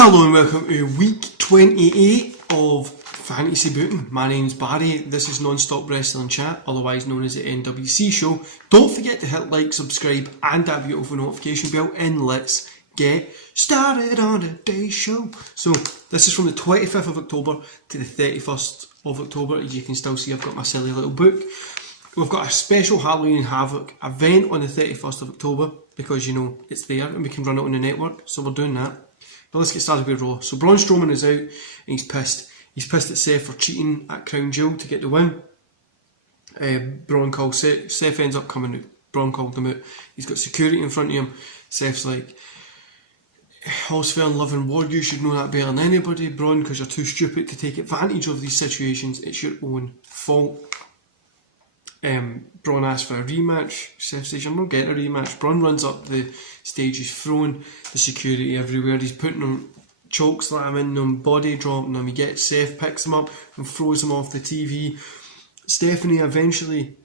Hello and welcome to week 28 of Fantasy Booting. My name's Barry, this is Non-Stop Wrestling Chat, otherwise known as the NWC show. Don't forget to hit like, subscribe and that beautiful notification bell, and let's get started on today's show. So this is from the 25th of October to the 31st of October. As you can still see, I've got my silly little book. We've got a special Halloween Havoc event on the 31st of October because, you know, it's there and we can run it on the network, so we're doing that. But let's get started with Raw. So Braun Strowman is out and he's pissed. He's pissed at Seth for cheating at Crown Jewel to get the win. Braun calls Seth. Seth ends up coming out. Braun called him out. He's got security in front of him. Seth's like, all's fair in love and war, you should know that better than anybody, Braun, because you're too stupid to take advantage of these situations. It's your own fault. Braun asks for a rematch. Seth says, you're not getting a rematch. Braun runs up the stage, he's throwing the security everywhere, he's putting them, choke slamming them, body dropping them. He gets Seth, picks him up and throws him off the TV. Stephanie eventually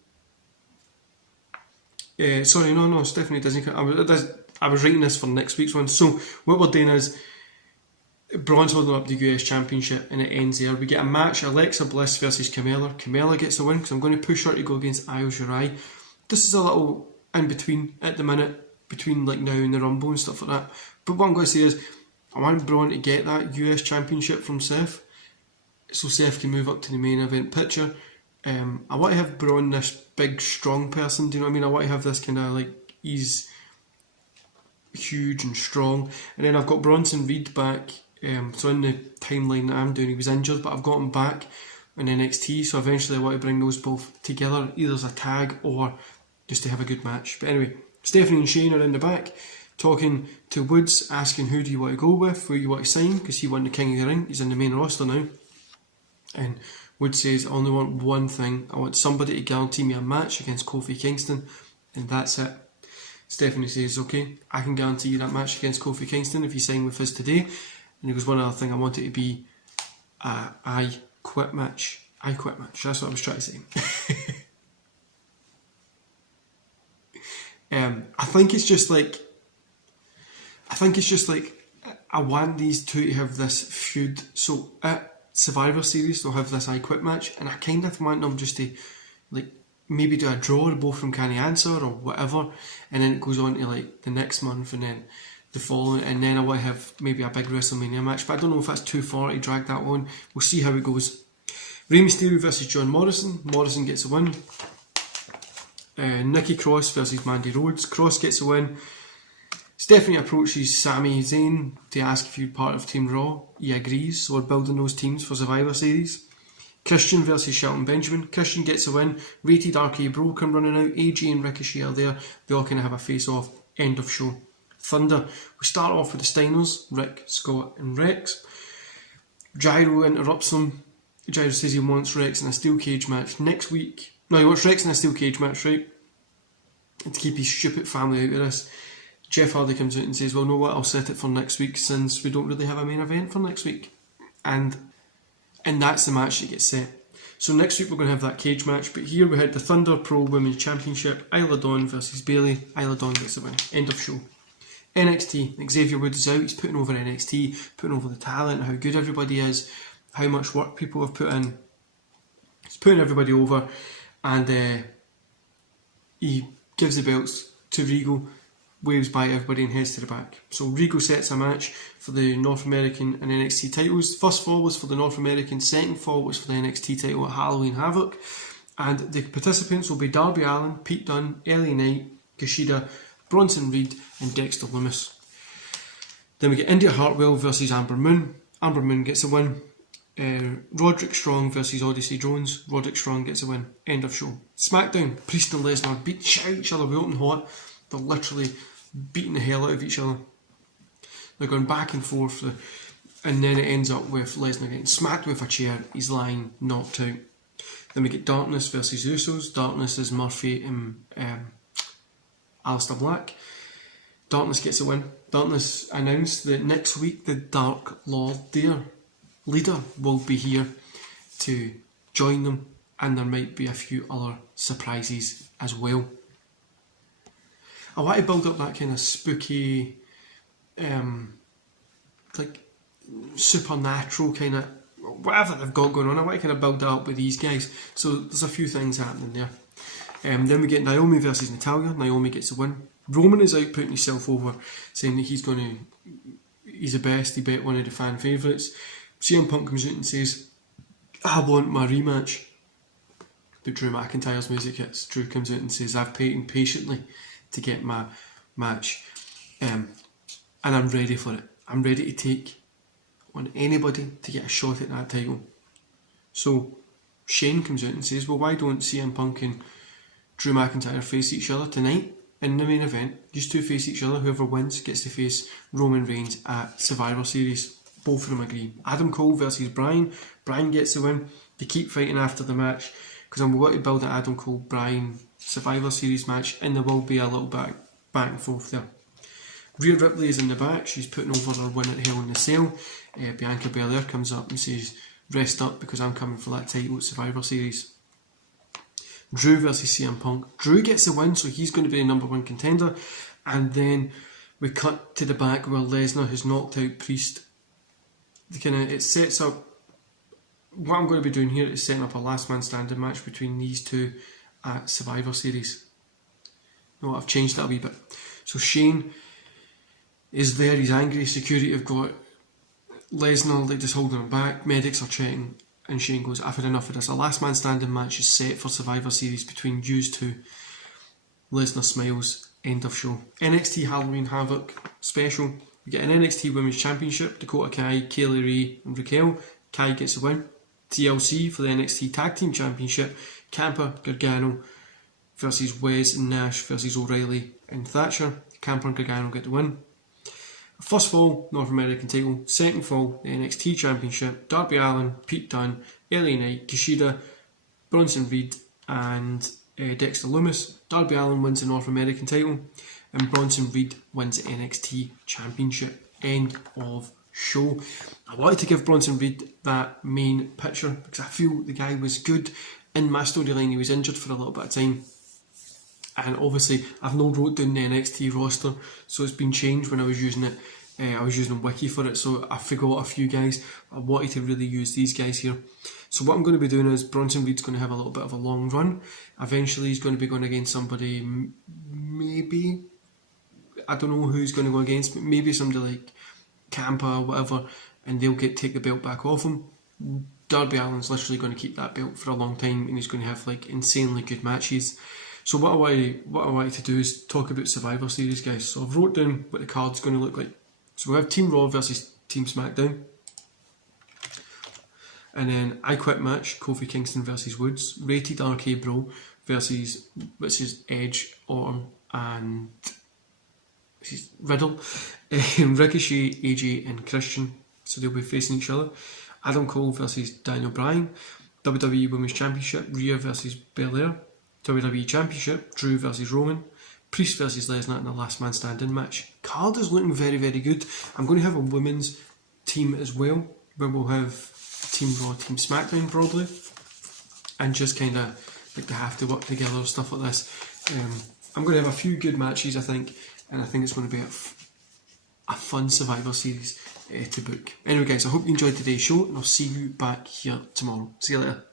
Stephanie doesn't. I was writing this for next week's one. So what we're doing is Braun's holding up the US Championship and it ends there. We get a match, Alexa Bliss versus Carmella. Carmella gets a win because I'm going to push her to go against Io Shirai. This is a little in between at the minute, between like now and the Rumble and stuff like that. But what I'm going to say is, I want Braun to get that US Championship from Seth, so Seth can move up to the main event picture. I want to have Braun this big strong person, do you know what I mean? I want to have this kind of like, he's huge and strong. And then I've got Bronson Reed back. So in the timeline that I'm doing, he was injured, but I've got him back in NXT, so eventually I want to bring those both together, either as a tag or just to have a good match. But anyway, Stephanie and Shane are in the back talking to Woods, asking who do you want to go with, who you want to sign, because he won the King of the Ring, he's in the main roster now. And Woods says, I only want one thing, I want somebody to guarantee me a match against Kofi Kingston, and that's it. Stephanie says, okay, I can guarantee you that match against Kofi Kingston if you sign with us today. And he goes, one other thing, I want it to be a I quit match. I quit match, that's what I was trying to say. I think it's just like, I want these two to have this feud. So at Survivor Series, they'll have this I quit match, and I kind of want them just to, like, maybe do a draw, both from can't answer or whatever, and then it goes on to like the next month and then the following, and then I want to have maybe a big WrestleMania match, but I don't know if that's too far to drag that on. We'll see how it goes. Rey Mysterio versus John Morrison. Morrison gets a win. Nikki Cross versus Mandy Rhodes. Cross gets a win. Stephanie approaches Sami Zayn to ask if he'd be part of Team Raw. He agrees, so we're building those teams for Survivor Series. Christian versus Shelton Benjamin. Christian gets a win. Rated RK Bro come running out. AJ and Ricochet are there. They all kind of have a face-off. End of show. Thunder. We start off with the Steiners, Rick, Scott and Rex. Gyro interrupts them. Gyro says he wants Rex in a steel cage match next week. No, he wants Rex in a steel cage match, right? And to keep his stupid family out of this. Jeff Hardy comes out and says, well, no what, I'll set it for next week since we don't really have a main event for next week. And that's the match that gets set. So next week we're going to have that cage match, but here we had the Thunder Pro Women's Championship, Isla Dawn versus Bayley. Isla Dawn gets the win. End of show. NXT, Xavier Woods is out, he's putting over NXT, putting over the talent, how good everybody is, how much work people have put in. He's putting everybody over, and he gives the belts to Regal, waves by everybody and heads to the back. So Regal sets a match for the North American and NXT titles. First fall was for the North American, second fall was for the NXT title at Halloween Havoc. And the participants will be Darby Allin, Pete Dunne, LA Knight, Kushida, Bronson Reed and Dexter Lumis. Then we get India Hartwell versus Amber Moon. Amber Moon gets a win. Roderick Strong versus Odyssey Jones. Roderick Strong gets a win. End of show. SmackDown, Priest and Lesnar beat each other hot and hot. They're literally beating the hell out of each other. They're going back and forth, and then it ends up with Lesnar getting smacked with a chair. He's lying, knocked out. Then we get Darkness versus Usos. Darkness is Murphy and Aleister Black. Darkness gets a win. Darkness announced that next week the Dark Lord, their leader, will be here to join them, and there might be a few other surprises as well. I want to build up that kind of spooky, like supernatural kind of whatever they've got going on. I want to kind of build that up with these guys. So there's a few things happening there. Then we get Naomi versus Natalia. Naomi gets the win. Roman is out putting himself over, saying that he's the best, he bet one of the fan favourites. CM Punk comes out and says, I want my rematch. But Drew McIntyre's music hits. Drew comes out and says, I've waited patiently to get my match. And I'm ready for it. I'm ready to take on anybody to get a shot at that title. So Shane comes out and says, well, why don't CM Punk and Drew McIntyre face each other tonight in the main event? These two face each other. Whoever wins gets to face Roman Reigns at Survivor Series. Both of them agree. Adam Cole versus Bryan. Bryan gets the win. They keep fighting after the match because I'm going to build an Adam Cole-Bryan Survivor Series match, and there will be a little back and forth there. Rhea Ripley is in the back. She's putting over her win at Hell in a Cell. Bianca Belair comes up and says, rest up because I'm coming for that title at Survivor Series. Drew versus CM Punk. Drew gets the win, so he's going to be the number one contender. And then we cut to the back where Lesnar has knocked out Priest. It sets up, what I'm going to be doing here is setting up a last man standing match between these two at Survivor Series. No, I've changed that a wee bit. So Shane is there, he's angry, security have got Lesnar like just holding him back, medics are chatting, and Shane goes, I've had enough of this. A last man standing match is set for Survivor Series between you two. Lesnar smiles, end of show. NXT Halloween Havoc special. We get an NXT Women's Championship, Dakota Kai, Kaylee Ray and Raquel. Kai gets the win. TLC for the NXT Tag Team Championship, Ciampa, Gargano versus Wes and Nash versus O'Reilly and Thatcher. Ciampa and Gargano get the win. First fall, North American title. Second fall, the NXT Championship. Darby Allin, Pete Dunne, LA Knight, Kushida, Bronson Reed and Dexter Lumis. Darby Allin wins the North American title and Bronson Reed wins the NXT Championship. End of show. I wanted to give Bronson Reed that main picture because I feel the guy was good in my storyline. He was injured for a little bit of time, and obviously I've not wrote down the NXT roster, so it's been changed when I was using it. I was using Wiki for it, so I forgot a few guys. I wanted to really use these guys here. So what I'm going to be doing is Bronson Reed's going to have a little bit of a long run. Eventually he's going to be going against somebody, maybe, I don't know who he's going to go against, but maybe somebody like Ciampa or whatever, and they'll take the belt back off him. Darby Allin's literally going to keep that belt for a long time, and he's going to have like insanely good matches. So what I wanted to do is talk about Survivor Series, guys. So I've wrote down what the card's going to look like. So we have Team Raw versus Team SmackDown, and then I Quit match, Kofi Kingston versus Woods. Rated RK Bro versus, which is Edge, Orton and Riddle. Ricochet, AJ and Christian, so they'll be facing each other. Adam Cole versus Daniel Bryan. WWE Women's Championship, Rhea versus Belair. WWE Championship, Drew versus Roman. Priest versus Lesnar in a last man standing match. Card is looking very, very good. I'm going to have a women's team as well, where we'll have Team Raw, Team SmackDown probably, and just kind of like they have to work together, stuff like this. I'm going to have a few good matches, I think, and I think it's going to be a fun Survivor Series to book. Anyway guys, I hope you enjoyed today's show, and I'll see you back here tomorrow. See you later.